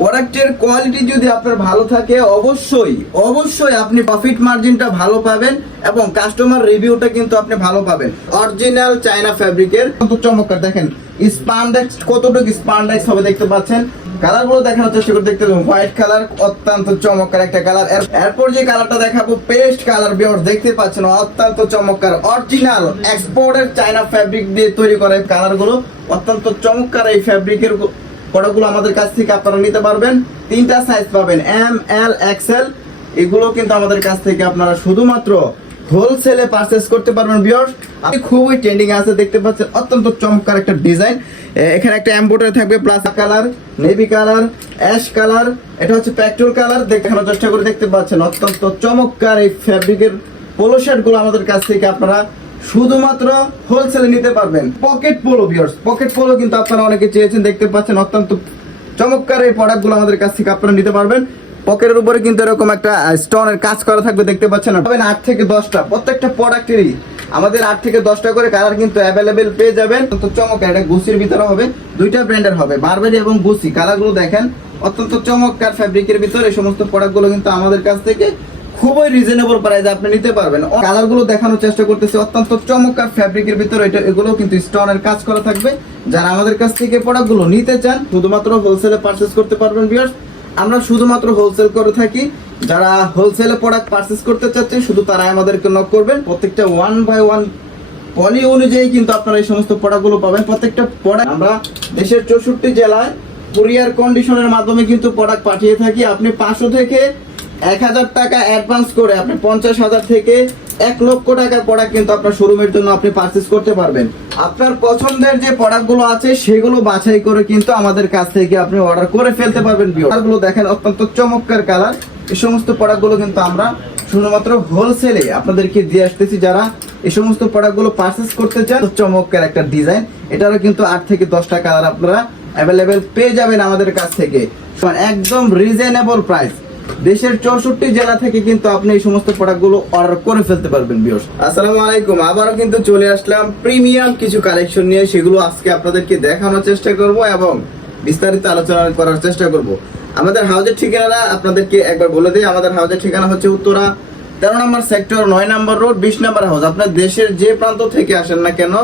প্রোডাক্টের কোয়ালিটি যদি আপনার ভালো থাকে অবশ্যই অবশ্যই আপনি প্রফিট মার্জিনটা ভালো পাবেন এবং কাস্টমার রিভিউটা কিন্তু আপনি ভালো পাবেন। অরিজিনাল চায়না ফ্যাব্রিকের কত চমৎকার, দেখেন স্পান্ডেক্স কতটুকু স্পান্ডেক্স হবে দেখতে পাচ্ছেন। কালার গুলো দেখানোর চেষ্টা করে দেখতে পাবেন, হোয়াইট কালার অত্যন্ত চমৎকার একটা কালার। এরপর যে কালারটা দেখাবো পেস্ট কালার, ভিউয়ার্স দেখতে পাচ্ছেন অত্যন্ত চমৎকার অরিজিনাল এক্সপোর্টের চায়না ফ্যাব্রিক দিয়ে তৈরি করা কালার গুলো অত্যন্ত চমৎকার। এই ফ্যাব্রিকের প্রোডাক্টগুলো আমাদের কাছ থেকে আপনারা নিতে পারবেন। 3টা সাইজ পাবেন, এম এল এক্সেল। এগুলো কিন্তু আমাদের কাছ থেকে আপনারা শুধুমাত্র হোলসেলে পারচেজ করতে পারবেন। ভিউয়ার্স আপনি খুবই ট্রেন্ডিং আছে দেখতে পাচ্ছেন, অত্যন্ত চমৎকার একটা ডিজাইন। এখানে একটা এমব্রয়ডারি থাকবে, plus colour, navy colour, ash colour, এটা হচ্ছে পেট্রোল কালার। দেখানোর চেষ্টা করে দেখতে পাচ্ছেন অত্যন্ত চমৎকার এই ফ্যাব্রিকের পোলো শার্ট গুলো আমাদের কাছ থেকে আপনারা শুধুমাত্র হোলসেলে নিতে পারবেন। Pocket polo, viewers pocket polo কিন্তু আপনারা অনেকে চেয়েছেন, দেখতে পাচ্ছেন অত্যন্ত চমৎকার এই প্রোডাক্টগুলো আমাদের কাছ থেকে আপনারা নিতে পারবেন। পকেটের উপরে কিন্তু এরকম একটা স্টোনের কাজ করা থাকবে দেখতে পাচ্ছেন। 8 থেকে 10টা প্রত্যেকটা প্রোডাক্টেরই আমাদের 8 থেকে 10টা করে কালার কিন্তু অ্যাভেলেবেল পেয়ে যাবেন। তো চমৎকার, এটা গুচির ভিতরে হবে, 2টা ব্র্যান্ডের হবে, বারবেরি এবং গুচি। কালারগুলো দেখেন অত্যন্ত চমৎকার ফ্যাব্রিকের ভিতরে এই সমস্ত প্রোডাক্টগুলো কিন্তু আমাদের কাছ থেকে খুবই রিজনেবল প্রাইসে আপনি নিতে পারবেন। কালারগুলো দেখানোর চেষ্টা করতেছি, অত্যন্ত চমৎকার ফ্যাব্রিকের ভিতরে এগুলো কিন্তু স্টোনের কাজ করা থাকবে। যারা আমাদের কাছ থেকে প্রোডাক্টগুলো নিতে চান শুধুমাত্র হোলসেলে পারচেজ করতে পারবেন। ভিউয়ার্স আমরা শুধুমাত্র হোলসেল করে থাকি, যারা হোলসেলে প্রোডাক্ট পারচেজ করতে চাচ্ছেন শুধু তারাই আমাদেরকে নক করবেন। প্রত্যেকটা 1 বাই 1 পলি অনুযায়ী কিন্তু আপনারা এই সমস্ত প্রোডাক্টগুলো পাবেন। প্রত্যেকটা প্রোডাক্ট আমরা দেশের 64 জেলায় কুরিয়ার কন্ডিশনের মাধ্যমে কিন্তু প্রোডাক্ট পাঠিয়ে থাকি। আপনি 500 থেকে 1000 টাকা অ্যাডভান্স করে আপনি 50,000 থেকে 1 লক্ষ টাকার প্রোডাক্ট কিন্তু আপনার শোরুমের জন্য আপনি পারচেজ করতে পারবেন। আপনার পছন্দের যে প্রোডাক্টগুলো আছে সেগুলো বাছাই করে কিন্তু আমাদের কাছ থেকে আপনি অর্ডার করে ফেলতে পারবেন। কালারগুলো দেখেন অত্যন্ত চমৎকার কালার। এই সমস্ত প্রোডাক্টগুলো কিন্তু আমরা শুধুমাত্র হোলসেলে আপনাদেরকে দিয়ে আসতেছি। যারা এই সমস্ত প্রোডাক্টগুলো পারচেজ করতে চান, চমৎকার একটা ডিজাইন, এটারও কিন্তু 8 থেকে 10টা কালার আপনারা অ্যাভেলেবেল পেয়ে যাবেন আমাদের কাছ থেকে একদম রিজনেবল প্রাইস। দেশের 64 জেলা থেকে কিন্তু আপনি এই সমস্ত প্রোডাক্টগুলো অর্ডার করে ফেলতে পারবেন। ভিউয়ার্স আসসালামু আলাইকুম, আবারও কিন্তু চলে আসলাম প্রিমিয়াম কিছু কালেকশন নিয়ে। সেগুলো আজকে আপনাদেরকে দেখানোর চেষ্টা করব এবং বিস্তারিত আলোচনা করার চেষ্টা করব। আমাদের হাউজের ঠিকানা আপনাদেরকে একবার বলে দিই। আমাদের হাউজের ঠিকানা হচ্ছে উত্তরা 13 নম্বর সেক্টর, 9 নম্বর রোড, 20 নম্বর হাউস। আপনার দেশের যে প্রান্ত থেকে আসেন না কেন,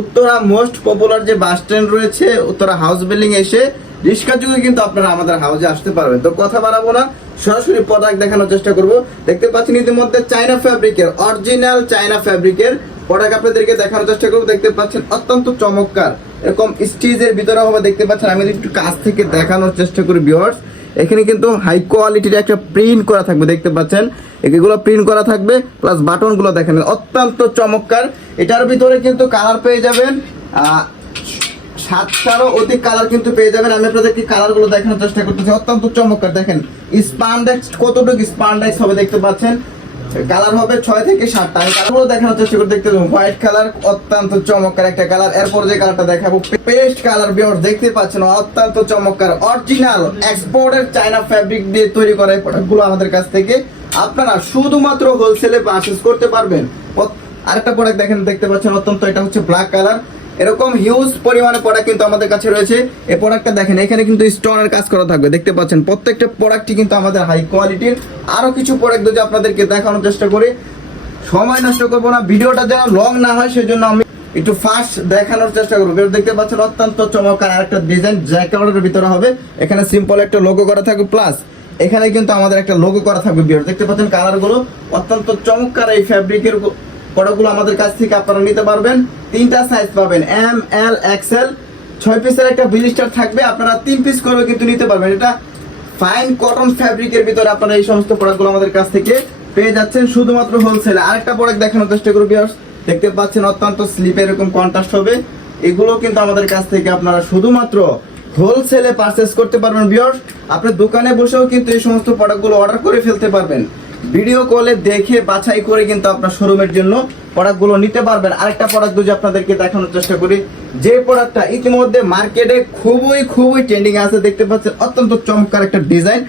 উত্তরা মোস্ট পপুলার যে বাস স্ট্যান্ড রয়েছে উত্তরা হাউস বিল্ডিং এসে রিক্সা যুগে কিন্তু আপনারা আমাদের হাউজে আসতে পারবেন। তো কথা বাড়াবো না, সরাসরি প্রোডাক্ট দেখানোর চেষ্টা করব। দেখতে পাচ্ছেন ইতিমধ্যে চায়না ফ্যাব্রিকের, অরিজিনাল চায়না ফ্যাব্রিকের প্রোডাক্ট আপনাদেরকে দেখানোর চেষ্টা করব। দেখতে পাচ্ছেন অত্যন্ত চমৎকার এরকম স্টিচের ভিতরে হবে দেখতে পাচ্ছেন। আমি একটু কাছ থেকে দেখানোর চেষ্টা করি। ভিউয়ার্স এখানে কিন্তু হাই কোয়ালিটির একটা প্রিন্ট করা থাকবে দেখতে পাচ্ছেন, এগুলো প্রিন্ট করা থাকবে, প্লাস বাটনগুলো দেখেন অত্যন্ত চমৎকার। এটার ভিতরে কিন্তু কালার পেয়ে যাবেন 7টারও অধিক কালার কিন্তু পেয়ে যাবেন। আমি আপনাদেরকে কালারগুলো দেখানোর চেষ্টা করতেছি, অত্যন্ত চমৎকার। দেখেন স্পান্ডেক্স কতটুকু স্পান্ডেক্স হবে দেখতে পাচ্ছেন, কালার হবে 6 থেকে 7টা। আমি কালারগুলো দেখানোর চেষ্টা করে দেখতে পাবেন, হোয়াইট কালার অত্যন্ত চমৎকার একটা কালার। এরপর যে কালারটা দেখাবো পেস্ট কালার, ভিউয়ার্স দেখতে পাচ্ছেন অত্যন্ত চমৎকার অরিজিনাল এক্সপোর্টের চায়না ফ্যাব্রিক দিয়ে তৈরি করা এই প্রোডাক্টগুলো আমাদের কাছ থেকে আপনারা শুধুমাত্র হোলসেলে পারচেজ করতে পারবেন। আরেকটা প্রোডাক্ট দেখেন দেখতে পাচ্ছেন অত্যন্ত, এটা হচ্ছে ব্ল্যাক কালার। এরকম হিউজ পরিমাণে প্রোডাক্ট কিন্তু আমাদের কাছে রয়েছে। এই প্রোডাক্টটা দেখেন, এখানে কিন্তু স্টোনের কাজ করা থাকবে দেখতে পাচ্ছেন। প্রত্যেকটা প্রোডাক্টই কিন্তু আমাদের হাই কোয়ালিটির। আরো কিছু প্রোডাক্ট যদি আপনাদেরকে দেখানোর চেষ্টা করি, সময় নষ্ট করবো না, ভিডিওটা যেন লং না হয় সেজন্য আমি একটু ফাস্ট দেখানোর চেষ্টা করবো। দেখতে পাচ্ছেন অত্যন্ত চমৎকার আরেকটা ডিজাইন জ্যাকেটের ভিতরে হবে। এখানে সিম্পল একটা লোগো করা থাকবে, প্লাস এখানে কিন্তু আমাদের একটা লোগো করা থাকবে। দেখতে পাচ্ছেন কালারগুলো অত্যন্ত চমৎকার। এই ফ্যাব্রিকের প্রোডাক্টগুলো আমাদের কাছ থেকে আপনারা নিতে পারবেন। 3টা সাইজ পাবেন, এম এল এক্সেল। 6 পিসের একটা ব্লিস্টার থাকবে, আপনারা 3 পিস করে কিন্তু নিতে পারবেন। এটা ফাইন কটন ফ্যাব্রিকের ভিতরে আপনারা এই সমস্ত প্রোডাক্টগুলো আমাদের কাছ থেকে পেয়ে যাচ্ছেন শুধুমাত্র হোলসেলে। আরেকটা প্রোডাক্ট দেখানোর চেষ্টা করব। দেখতে পাচ্ছেন অত্যন্ত স্লিপে এরকম কন্ট্রাস্ট হবে। এগুলো কিন্তু আমাদের কাছ থেকে আপনারা শুধুমাত্র হোলসেলে পারচেজ করতে পারবেন। ভিউয়ার্স আপনি দোকানে বসেও কিন্তু এই সমস্ত প্রোডাক্টগুলো অর্ডার করে ফেলতে পারবেন। ভিডিও কলে দেখে বাছাই করে কিন্তু আপনার শোরুমের জন্য প্রোডাক্টগুলো নিতে পারবেন। আরেকটা প্রোডাক্ট যদি আপনাদেরকে দেখানোর চেষ্টা করি, যে প্রোডাক্টটা ইতিমধ্যে মার্কেটে খুবই ট্রেন্ডিং আছে দেখতে পাচ্ছেন, অত্যন্ত চমৎকার একটা ডিজাইন।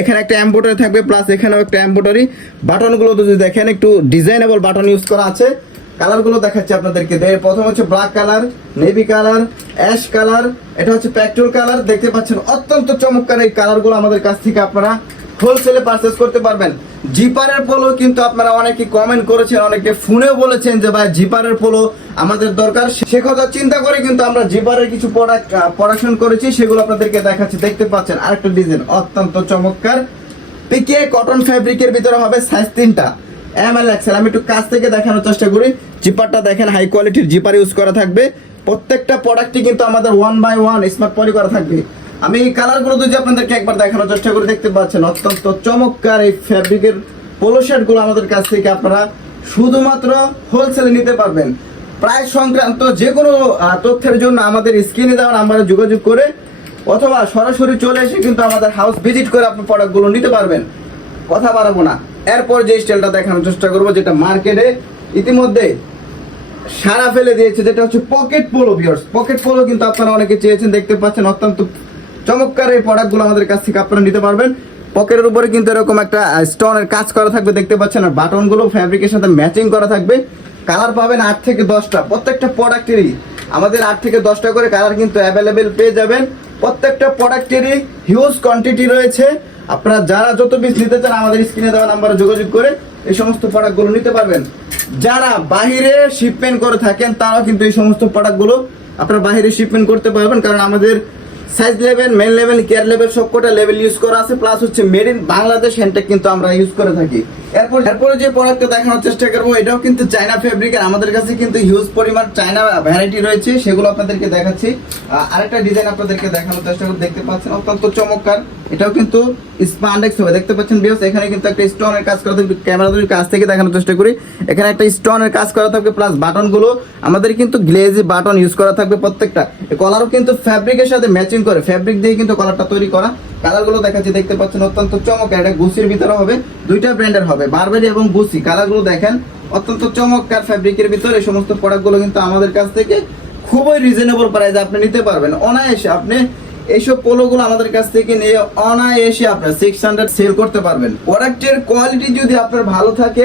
এখানে একটা এমব্রয়ডারি থাকবে, প্লাস এখানেও একটা এমব্রয়ডারি। বাটনগুলো যদি দেখেন একটু ডিজাইনেবল বাটন ইউজ করা আছে। কালারগুলো দেখাচ্ছি আপনাদেরকে। প্রথম হচ্ছে black colour, navy colour, ash colour, এটা হচ্ছে পেট্রোল কালার। দেখতে পাচ্ছেন অত্যন্ত চমৎকার এই কালারগুলো আমাদের কাছ থেকে আপনারা হোলসেলে পারচেজ করতে পারবেন। জিপারের পোলো কিন্তু আপনারা অনেকে কমেন্ট করেছেন, অনেকে ফোনেও বলেছেন যে ভাই জিপারের পোলো আমাদের দরকার। সে কথা চিন্তা করে কিন্তু আমরা জিপারের কিছু প্রোডাকশন করেছি, সেগুলো আপনাদেরকে দেখাচ্ছি। দেখতে পাচ্ছেন আরেকটা ডিজাইন অত্যন্ত চমৎকার, পিকে কটন ফ্যাব্রিকের ভিতরে হবে, সাইজ 3টা, ML XL। আমি একটু কাছ থেকে দেখানোর চেষ্টা করি। জিপারটা দেখেন হাই কোয়ালিটির জিপার ইউজ করা থাকবে। প্রত্যেকটা প্রোডাক্টই কিন্তু আমাদের 1/1 স্মার্ট পলি করা থাকবে। আমি এই কালারগুলো যদি আপনাদেরকে একবার দেখানোর চেষ্টা করি, দেখতে পাচ্ছেন অত্যন্ত চমৎকার এই ফ্যাব্রিকের পোলো শার্টগুলো আমাদের কাছ থেকে আপনারা শুধুমাত্র হোলসেলে নিতে পারবেন। প্রাইস সংক্রান্ত যে কোনো তথ্যের জন্য আমাদের স্ক্রিনে দেওয়া নাম্বারে যোগাযোগ করে অথবা সরাসরি চলে এসে কিন্তু আমাদের হাউস ভিজিট করে আপনি প্রোডাক্টগুলো নিতে পারবেন। কথা বাড়াবো না, এরপর যে স্টাইলটা দেখানোর চেষ্টা করবো, যেটা মার্কেটে ইতিমধ্যে সারা ফেলে দিয়েছে, যেটা হচ্ছে pocket polo. Viewers, pocket polo কিন্তু আপনারা অনেকে চেয়েছেন। দেখতে পাচ্ছেন অত্যন্ত চমৎকার এই প্রোডাক্টগুলো আমাদের কাছ থেকে আপনারা নিতে পারবেন। পকেটের উপরে কিন্তু এরকম একটা স্টোনের কাজ করা থাকবে, দেখতে পাচ্ছেন। আর বাটনগুলো ফ্যাব্রিকের সাথে ম্যাচিং করা থাকবে। কালার পাবেন 8 থেকে 10টা, প্রত্যেকটা প্রোডাক্টেরই আমাদের 8 থেকে 10টা করে কালার কিন্তু অ্যাভেলেবেল পেয়ে যাবেন। প্রত্যেকটা প্রোডাক্টেরই হিউজ কোয়ান্টিটি রয়েছে। আপনারা যারা যত পিস নিতে চান আমাদের স্ক্রিনে দেওয়া নাম্বারে যোগাযোগ করে এই সমস্ত প্রোডাক্টগুলো নিতে পারবেন। যারা বাহিরে শিপমেন্ট করে থাকেন তারাও কিন্তু এই সমস্ত প্রোডাক্টগুলো আপনারা বাহিরে শিপমেন্ট করতে পারবেন, কারণ আমাদের size level, main level, care level সবকটা লেভেল ইউজ করা আছে। প্লাস হচ্ছে মেড ইন বাংলাদেশ হ্যান্ডটেক কিন্তু আমরা ইউজ করে থাকি। এরপরে যে প্রোডাক্টটা দেখানোর চেষ্টা করবো, এটাও কিন্তু চায়না ফেব্রিকের। আমাদের কাছে কিন্তু হিউজ পরিমাণ চায়না ভ্যারাইটি রয়েছে, সেগুলো আপনাদেরকে দেখাচ্ছি। আরেকটা ডিজাইন আপনাদেরকে দেখানোর চেষ্টা করে, দেখতে পাচ্ছেন অত্যন্ত চমৎকার। এটাও কিন্তু স্পান্ডেক্স হবে, দেখতে পাচ্ছেন ভিউয়ার্স। এখানে কিন্তু একটা স্টোনের কাজ করা থাকবে। ক্যামেরা ধরে কাছ থেকে দেখানোর চেষ্টা করি। এখানে একটা স্টোনের কাজ করা থাকবে, প্লাস বাটনগুলো আমাদের কিন্তু গ্লেজি বাটন ইউজ করা থাকবে প্রত্যেকটা। কলারও কিন্তু ফ্যাব্রিকের সাথে ম্যাচিং করে, ফ্যাব্রিক দিয়ে কিন্তু কলারটা তৈরি করা। কালারগুলো দেখাচ্ছি, দেখতে পাচ্ছেন অত্যন্ত চমৎকার। এটা গুচির ভিতরে হবে, দুইটা ব্র্যান্ডের হবে, বারবেরি এবং গুচি। কালারগুলো দেখেন অত্যন্ত চমৎকার ফ্যাব্রিকের ভিতরে। এই সমস্ত প্রোডাক্টগুলো কিন্তু আমাদের কাছ থেকে খুবই রিজনেবল প্রাইসে আপনি নিতে পারবেন। অনায়াসে আপনি এইসব পোলোগুলো আমাদের কাছ থেকে নিয়ে অনায়াসে আপনার 600 সেল করতে পারবেন। প্রোডাক্টের কোয়ালিটি যদি আপনার ভালো থাকে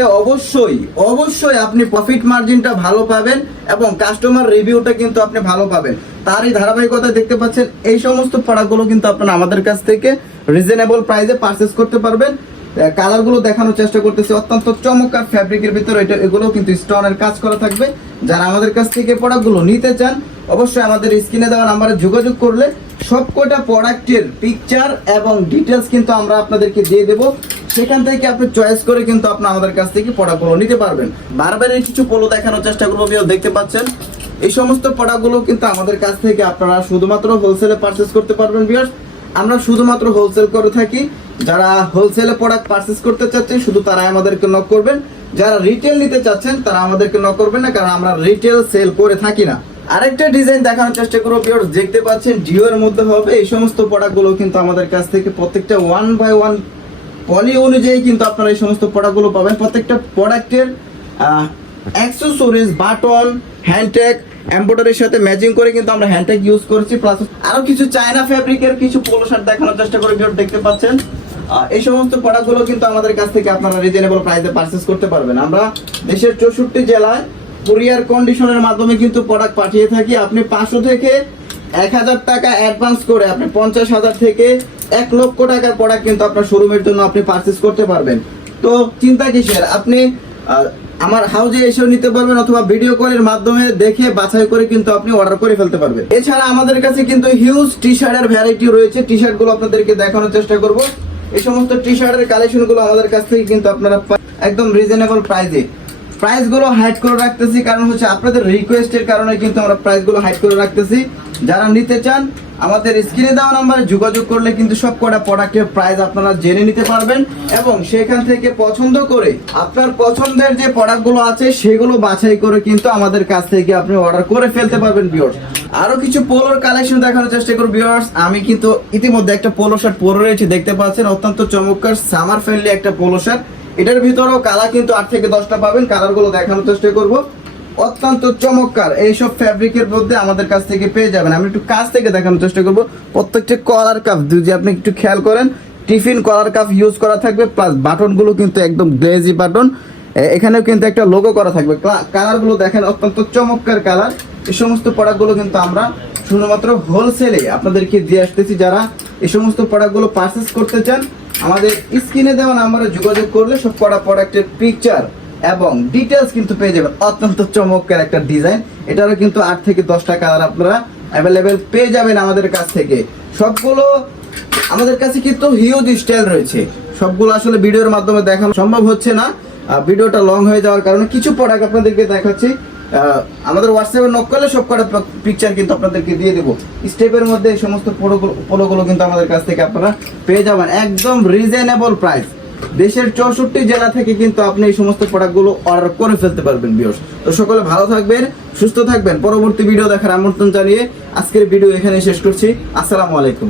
অবশ্যই আপনি প্রফিট মার্জিনটা ভালো পাবেন এবং কাস্টমার রিভিউটা কিন্তু আপনি ভালো পাবেন। তারই ধারাবাহিকতা দেখতে পাচ্ছেন এই সমস্ত প্রোডাক্টগুলো কিন্তু আপনারা আমাদের কাছ থেকে রিজনেবল প্রাইসে পারচেজ করতে পারবেন। কালারগুলো দেখানোর চেষ্টা করতেছি, অত্যন্ত চমৎকার ফ্যাব্রিকের ভিতরে। এগুলো কিন্তু স্টোনের কাজ করা থাকবে। যারা আমাদের কাছ থেকে প্রোডাক্টগুলো নিতে চান অবশ্যই আমাদের স্ক্রিনে দেওয়া নাম্বারে যোগাযোগ করলে সবকটা প্রোডাক্টের পিকচার এবং ডিটেলস কিন্তু আমরা আপনাদেরকে দিয়ে দেবো। সেখান থেকে আপনি চয়েস করে কিন্তু আপনি আমাদের কাছ থেকে প্রোডাক্টগুলো নিতে পারবেন। বারবারের কিছু পোলো দেখানোর চেষ্টা করবো। দেখতে পাচ্ছেন এই সমস্ত প্রোডাক্টগুলো কিন্তু আমাদের কাছ থেকে আপনারা শুধুমাত্র হোলসেলে পারচেজ করতে পারবেন। ভিউয়ার্স, আমরা শুধুমাত্র হোলসেল করে থাকি। যারা হোলসেলে প্রোডাক্ট পারচেজ করতে চাচ্ছেন শুধু তারাই আমাদেরকে নক করবেন। যারা রিটেল নিতে চাচ্ছেন তারা আমাদেরকে নক করবেন না, কারণ আমরা রিটেল সেল করে থাকি না। আরেকটা ডিজাইন দেখানোর চেষ্টা করবো। ভিউয়ার্স, দেখতে পাচ্ছেন জিও এর মধ্যে হবে। এই সমস্ত প্রোডাক্টগুলো কিন্তু আমাদের কাছ থেকে প্রত্যেকটা 1/1 পলি অনুযায়ী কিন্তু আপনারা এই সমস্ত প্রোডাক্টগুলো পাবেন। প্রত্যেকটা প্রোডাক্টের অ্যাক্সেসরিজ, বাটন, হ্যান্ডটেগ, এমব্রয়ডারির সাথে ম্যাচিং করে কিন্তু আমরা হ্যান্ডটেগ ইউজ করেছি। প্লাস আরো কিছু চায়না ফ্যাব্রিকের কিছু পোলো শার্ট দেখানোর চেষ্টা করে। ভিউয়ার্স, দেখতে পাচ্ছেন এই সমস্ত প্রোডাক্টগুলো কিন্তু আমাদের কাছ থেকে আপনারা রিজনেবল প্রাইসে পারচেজ করতে পারবেন। আমরা দেশের 64 জেলায় কুরিয়ার কন্ডিশনের মাধ্যমে কিন্তু প্রোডাক্ট পাঠিয়ে থাকি। আপনি 500 থেকে 1000 টাকা অ্যাডভান্স করে আপনি 50,000 থেকে 1 লক্ষ টাকার প্রোডাক্ট কিন্তু আপনার শোরুমের জন্য আপনি পারচেজ করতে পারবেন। তো চিন্তা কিসের, আপনি আমার হাউজে এসেও নিতে পারবেন অথবা ভিডিও কলের মাধ্যমে দেখে বাছাই করে কিন্তু আপনি অর্ডার করে ফেলতে পারবেন। এছাড়া আমাদের কাছে কিন্তু হিউজ টি শার্টের ভ্যারাইটি রয়েছে। টি শার্ট গুলো আপনাদেরকে দেখানোর চেষ্টা করব। এই সমস্ত টি শার্টের কালেকশন গুলো আমাদের কাছ থেকে কিন্তু আপনারা একদম রিজনেবল প্রাইসে। প্রাইস গুলো হাইড করে রাখতেছি, কারণ হচ্ছে আপনাদের রিকোয়েস্টের কারণে কিন্তু আমরা প্রাইস গুলো হাইড করে রাখতেছি। যারা নিতে চান আমাদের স্ক্রিনে দেওয়া নাম্বারে যোগাযোগ করলে কিন্তু সবকটা প্রোডাক্টের প্রাইস আপনারা জেনে নিতে পারবেন এবং সেখান থেকে পছন্দ করে আপনার পছন্দের যে প্রোডাক্টগুলো আছে সেগুলো বাছাই করে কিন্তু আমাদের কাছ থেকে আপনি অর্ডার করে ফেলতে পারবেন। ভিউয়ার্স, আরো কিছু পোলোর কালেকশন দেখানোর চেষ্টা করব। ভিউয়ার্স, আমি কিন্তু ইতিমধ্যে একটা পোলো শার্ট পরে রয়েছে, দেখতে পাচ্ছেন অত্যন্ত চমৎকার সামার ফ্রেন্ডলি একটা পোলো শার্ট। এটার ভিতরেও কালার কিন্তু 8 থেকে 10টা পাবেন। কালারগুলো দেখানোর চেষ্টা করব। অত্যন্ত চমৎকার এইসব ফ্যাব্রিকের মধ্যে আমাদের কাছ থেকে পেয়ে যাবেন। আমি একটু কাছ থেকে দেখানোর চেষ্টা করব। প্রত্যেকটা কলার কাপ যদি আপনি একটু খেয়াল করেন টিফিন কলার কাপ ইউজ করা থাকবে, প্লাস বাটনগুলো কিন্তু একদম গ্লেজি বাটন। এখানেও কিন্তু একটা লোগো করা থাকবে। কালারগুলো দেখেন অত্যন্ত চমৎকার কালার। এই সমস্ত প্রোডাক্টগুলো কিন্তু আমরা শুধুমাত্র হোলসেলে আপনাদেরকে দিয়ে আসতেছি। যারা এই সমস্ত প্রোডাক্টগুলো পারচেস করতে চান আমাদের স্ক্রিনে দেওয়া নাম্বারে যোগাযোগ করলে সব কটা প্রোডাক্টের পিকচার এবং ডিটেলস কিন্তু পেয়ে যাবেন। অত্যন্ত চমৎকার একটা ডিজাইন, এটারও কিন্তু 8 থেকে 10টা কালার আপনারা অ্যাভেলেবেল পেয়ে যাবেন আমাদের কাছ থেকে। সবগুলো আমাদের কাছে কিন্তু হিউজ স্টাইল রয়েছে, সবগুলো আসলে ভিডিওর মাধ্যমে দেখানো সম্ভব হচ্ছে না, ভিডিওটা লং হয়ে যাওয়ার কারণে কিছু প্রোডাক্ট আপনাদেরকে দেখাচ্ছি। আমাদের হোয়াটসঅ্যাপে নক করলে সব কটা পিকচার কিন্তু আপনাদেরকে দিয়ে দেবো। স্টেপের মধ্যে এই সমস্ত পোলোগুলো কিন্তু আমাদের কাছ থেকে আপনারা পেয়ে যাবেন একদম রিজনেবল প্রাইস। দেশের 64 জেলা থেকে কিন্তু আপনি এই সমস্ত প্রোডাক্টগুলো অর্ডার করে ফেলতে পারবেন ভিউয়ার্স। তো সকলে ভালো থাকবেন, সুস্থ থাকবেন। পরবর্তী ভিডিও দেখার আমন্ত্রণ জানিয়ে আজকের ভিডিও এখানে শেষ করছি। আসসালামু আলাইকুম।